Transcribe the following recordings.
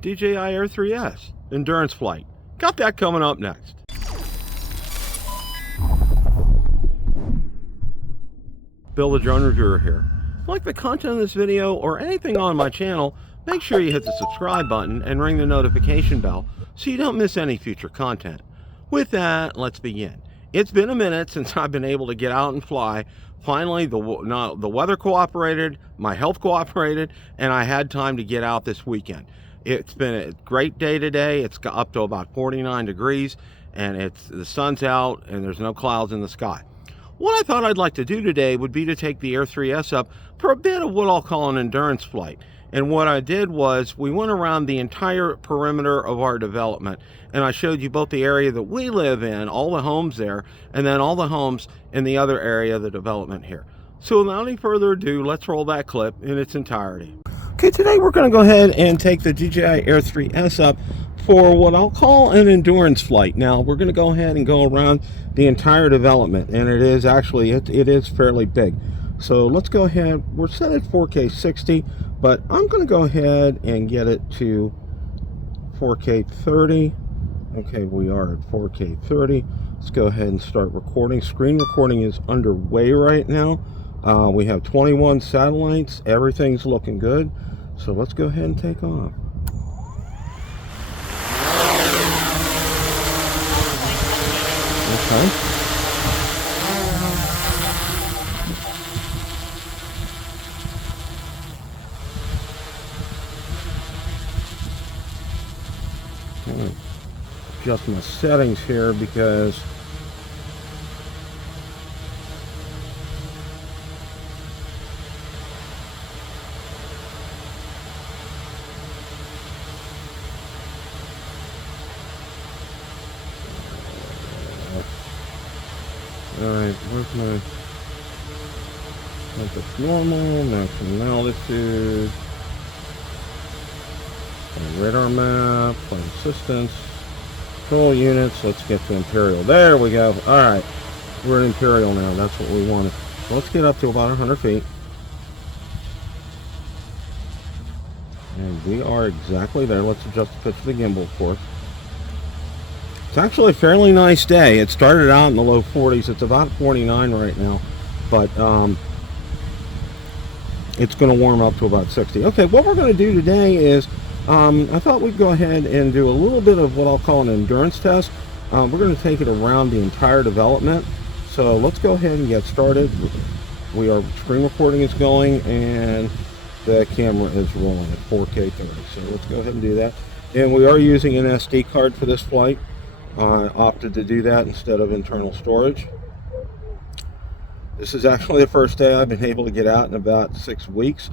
DJI Air 3S, endurance flight. Got that coming up next. Bill the Drone Reviewer here. If you like the content of this video or anything on my channel, make sure you hit the subscribe button and ring the notification bell so you don't miss any future content. With that, let's begin. It's been a minute since I've been able to get out and fly. Finally, the weather cooperated, my health cooperated, and I had time to get out this weekend. It's been a great day today. It's got up to about 49 degrees, and the sun's out, and there's no clouds in the sky. What I thought I'd like to do today would be to take the Air 3S up for a bit of what I'll call an endurance flight. And what I did was we went around the entire perimeter of our development, and I showed you both the area that we live in, all the homes there, and then all the homes in the other area of the development here. So without any further ado, let's roll that clip in its entirety. Okay, today we're going to go ahead and take the DJI Air 3S up for what I'll call an endurance flight. Now we're going to go ahead and go around the entire development, and it is actually it is fairly big. So let's go ahead. We're set at 4K 60, but I'm going to go ahead and get it to 4K 30. Okay, we are at 4K 30. Let's go ahead and start recording. Screen recording is underway right now. We have 21 satellites. Everything's looking good. So let's go ahead and take off. Okay. Adjust my settings here because alright, where's my that's normal, maximum altitude, radar map, flight assistance, control units. Let's get to Imperial. There we go. Alright, we're in Imperial now. That's what we wanted. So let's get up to about 100 feet. And we are exactly there. Let's adjust the pitch of the gimbal, of course. It's actually a fairly nice day. It started out in the low 40s. It's about 49 right now, but it's going to warm up to about 60. Okay, what we're going to do today is I thought we'd go ahead and do a little bit of what I'll call an endurance test. We're going to take it around the entire development. So let's go ahead and get started. Screen recording is going, and the camera is rolling at 4K 30. So let's go ahead and do that. And we are using an SD card for this flight. I opted to do that instead of internal storage. This is actually the first day I've been able to get out in about 6 weeks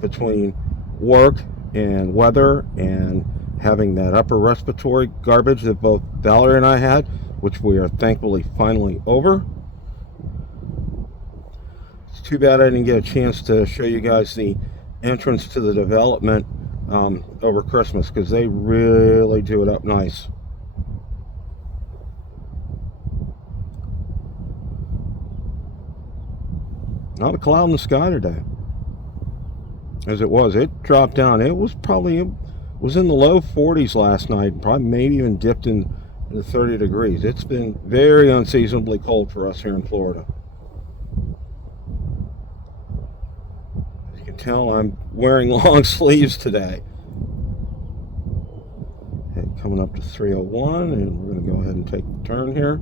between work and weather and having that upper respiratory garbage that both Valerie and I had, which we are thankfully finally over. It's too bad I didn't get a chance to show you guys the entrance to the development over Christmas, because they really do it up nice. Not a cloud in the sky today, as it was. It dropped down. It was in the low 40s last night, probably maybe even dipped in the 30 degrees. It's been very unseasonably cold for us here in Florida. As you can tell, I'm wearing long sleeves today. Okay, coming up to 301, and we're going to go ahead and take the turn here.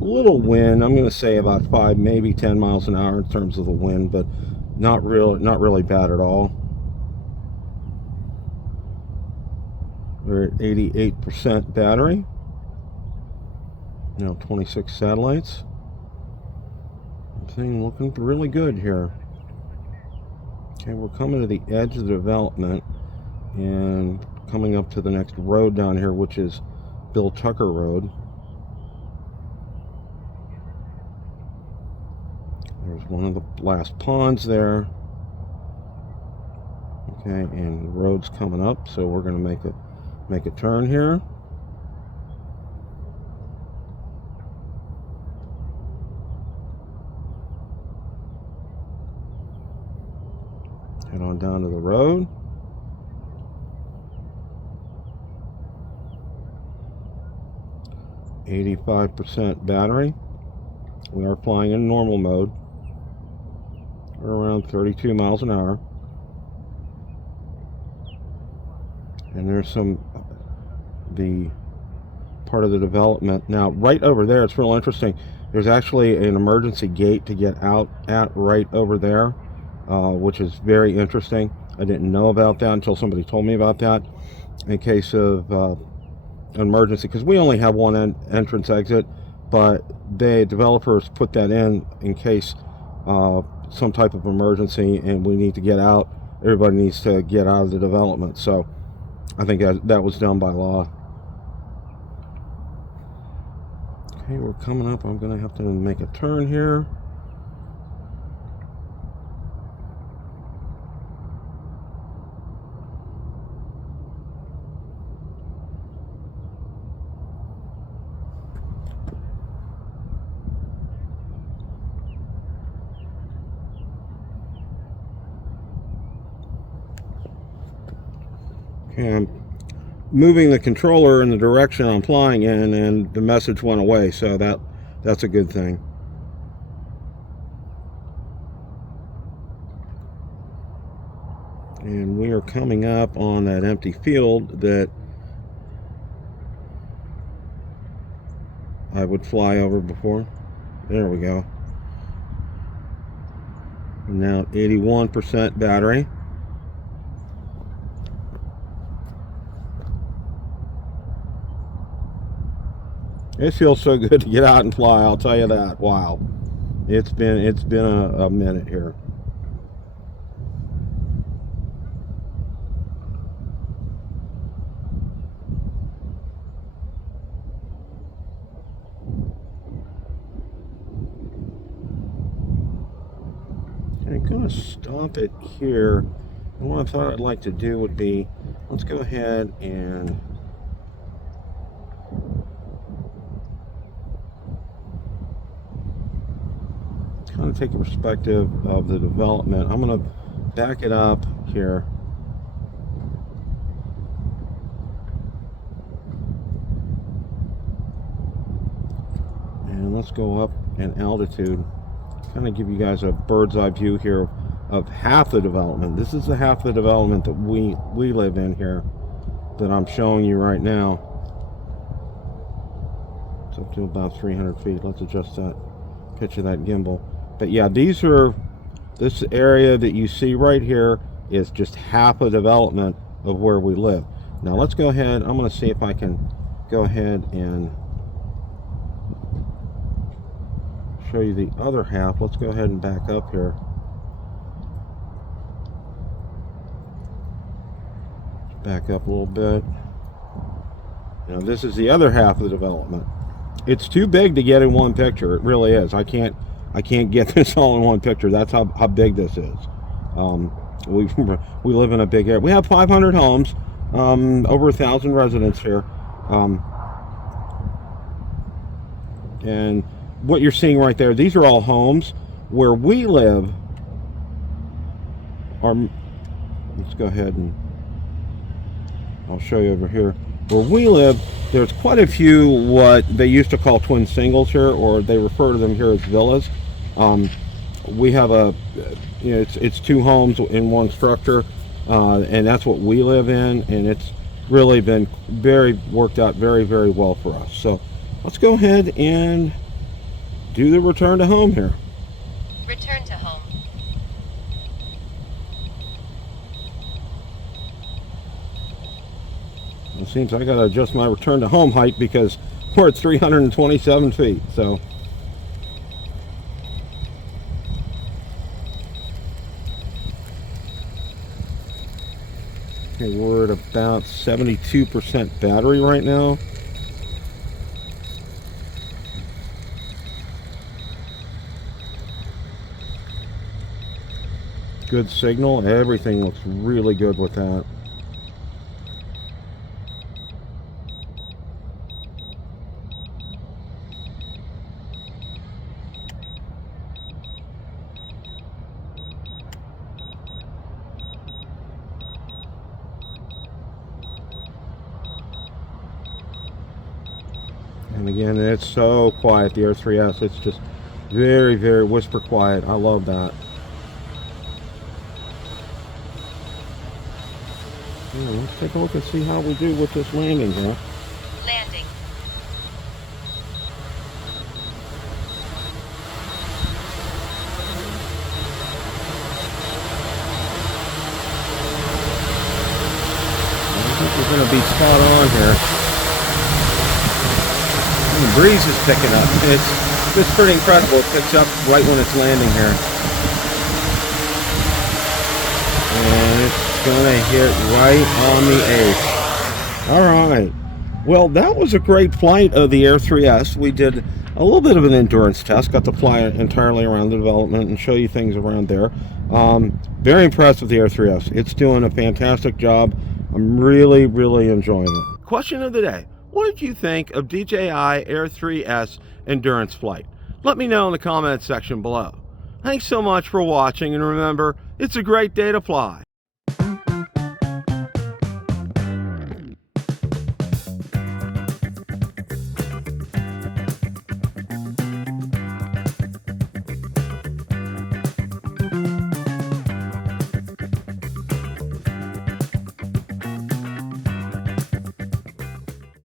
Little wind. I'm going to say about 5, maybe 10 miles an hour in terms of the wind, but not really bad at all. We're at 88% battery. Now 26 satellites. Everything looking really good here. Okay, we're coming to the edge of the development and coming up to the next road down here, which is Bill Tucker Road. There's one of the last ponds there. Okay, and the road's coming up, so we're going to make a turn here. Head on down to the road. %, battery. We are flying in normal mode. We're around 32 miles an hour. And there's the part of the development. Now, right over there, it's real interesting. There's actually an emergency gate to get out at right over there, which is very interesting. I didn't know about that until somebody told me about that. In case of emergency, because we only have one entrance exit, but the developers put that in case some type of emergency and we need to get out. Everybody needs to get out of the development. So I think that was done by law. Okay, we're coming up. I'm going to have to make a turn here. Okay, I'm moving the controller in the direction I'm flying in, and the message went away, so that's a good thing. And we are coming up on that empty field that I would fly over before. There we go. Now 81% battery. It feels so good to get out and fly, I'll tell you that. Wow. It's been a minute here. I'm going to stop it here. And what I thought I'd like to do would be, let's go ahead and kind of take a perspective of the development. I'm going to back it up here. And let's go up in altitude. Kind of give you guys a bird's eye view here of half the development. This is the half the development that we live in here that I'm showing you right now. It's up to about 300 feet. Let's adjust that pitch of that gimbal. But yeah, this area that you see right here is just half a development of where we live. Now let's go ahead. I'm going to see if I can go ahead and show you the other half. Let's go ahead and back up here. Back up a little bit. Now this is the other half of the development. It's too big to get in one picture. It really is. I can't get this all in one picture. That's how big this is. We live in a big area. We have 500 homes, over 1,000 residents here, and what you're seeing right there, these are all homes. Where we live are, let's go ahead and I'll show you over here. Where we live, there's quite a few what they used to call twin singles here, or they refer to them here as villas. We have it's two homes in one structure, and that's what we live in, and it's really been worked out very, very well for us. So let's go ahead and do the return to home here. Return to home. It seems I gotta adjust my return to home height because we're at 327 feet. So okay, we're at about 72% battery right now. Good signal. Everything looks really good with that. And again, it's so quiet, the Air 3S. It's just very, very whisper quiet. I love that. Yeah, let's take a look and see how we do with this landing here. Landing. I think we're going to be spot on here. The breeze is picking up. It's just pretty incredible. It picks up right when it's landing here. And it's going to hit right on the H. All right. Well, that was a great flight of the Air 3S. We did a little bit of an endurance test. Got to fly it entirely around the development and show you things around there. Very impressed with the Air 3S. It's doing a fantastic job. I'm really, really enjoying it. Question of the day. What did you think of DJI Air 3S endurance flight? Let me know in the comments section below. Thanks so much for watching, and remember, it's a great day to fly.